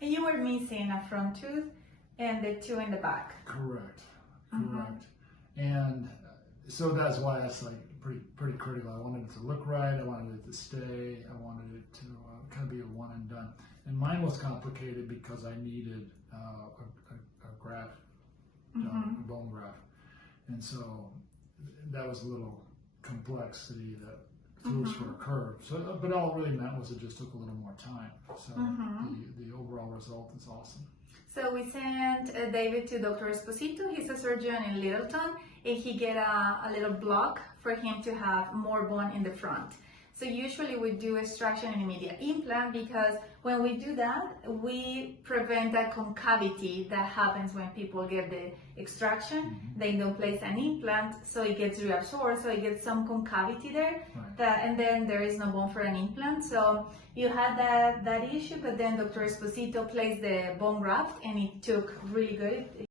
And you were missing a front tooth and the two in the back. Correct. And so that's why that's like pretty critical. I wanted it to look right. I wanted it to stay. I wanted it to kind of be a one and done. And mine was complicated because I needed a graft, a bone graft, and so that was a little complexity that threw us for a curve. So, but all it really meant was it just took a little more time. So the overall result is awesome. So we sent David to Dr. Esposito. He's a surgeon in Littleton, and he get a little block for him to have more bone in the front. So usually we do extraction and immediate implant because when we do that, we prevent that concavity that happens when people get the extraction. They don't place an implant, so it gets reabsorbed, so it gets some concavity there, and then there is no bone for an implant. So you had that issue, but then Dr. Esposito placed the bone graft, and it took really good.